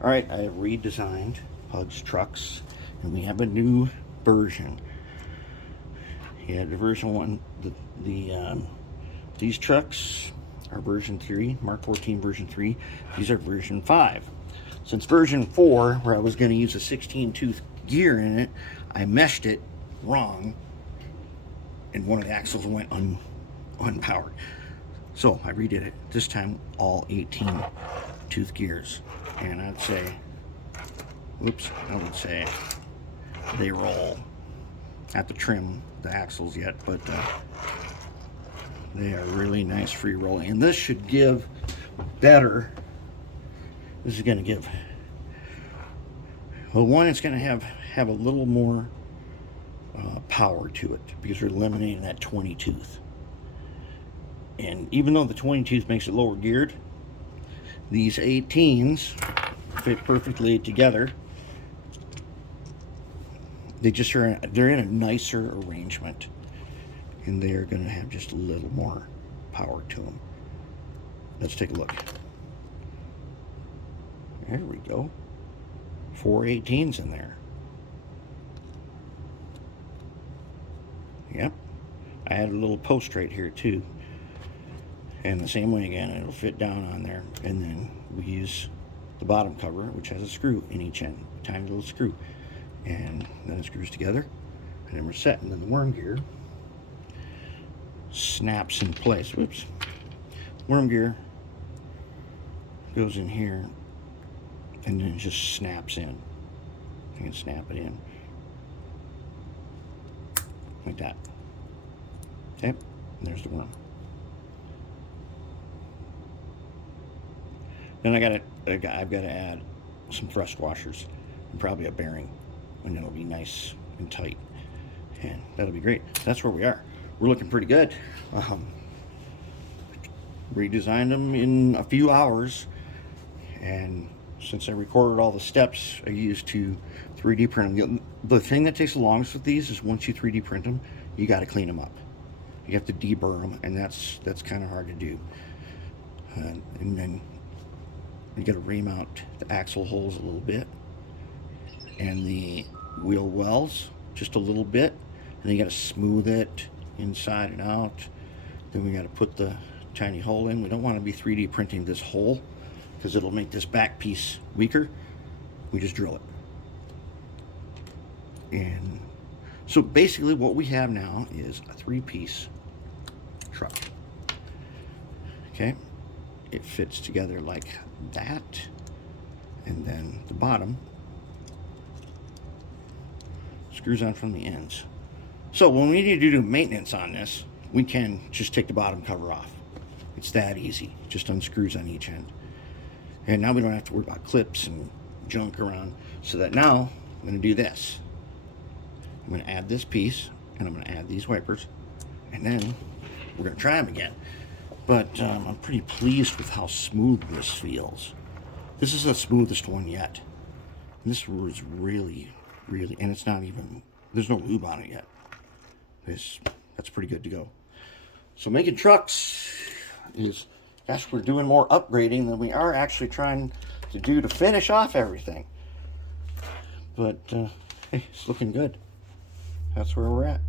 All right, I have redesigned Pug's trucks, and we have a new version. Yeah, the version one, these trucks are version 3, Mark 14 version 3. These are version 5. Since version 4, where I was going to use a 16-tooth gear in it, I meshed it wrong, and one of the axles went unpowered. So I redid it. This time, all 18 tooth gears. And I would say they roll. I have to trim the axles yet, but they are really nice free rolling. And this should give better. This is going to give, well, one, it's going to have a little more power to it because we're eliminating that 20 tooth. And even though the 20 tooth makes it lower geared, these 18s fit perfectly together. They're in a nicer arrangement, and they are going to have just a little more power to them. Let's take a look. There we go. 4 18s in there. Yep. I added a little post right here too. And the same way again, it'll fit down on there. And then we use the bottom cover, which has a screw in each end, a tiny little screw. And then it screws together, and then we're set. And then the worm gear snaps in place. Whoops. Worm gear goes in here, and then it just snaps in. You can snap it in like that. Okay, and there's the worm. Then I've got to add some thrust washers and probably a bearing, and it'll be nice and tight, and that'll be great. That's where we are. We're looking pretty good. Redesigned them in a few hours, and since I recorded all the steps I used to 3D print them, the thing that takes the longest with these is once you 3D print them, you got to clean them up. You have to deburr them, and that's kind of hard to do. And then you got to remount the axle holes a little bit, and the wheel wells just a little bit, and then you got to smooth it inside and out. Then we got to put the tiny hole in. We don't want to be 3D printing this hole because it'll make this back piece weaker. We just drill it. And so basically what we have now is a 3-piece truck. Okay, it fits together like that, and then the bottom screws on from the ends. So when we need to do maintenance on this, we can just take the bottom cover off. It's that easy. It just unscrews on each end. And now we don't have to worry about clips and junk around. So that now I'm going to do this. I'm going to add this piece, and I'm going to add these wipers, and then we're going to try them again. But I'm pretty pleased with how smooth this feels. This is the smoothest one yet. And this was really, and it's not even, there's no lube on it yet. That's pretty good to go. So making trucks is, gosh, we're doing more upgrading than we are actually trying to do to finish off everything. But hey, it's looking good. That's where we're at.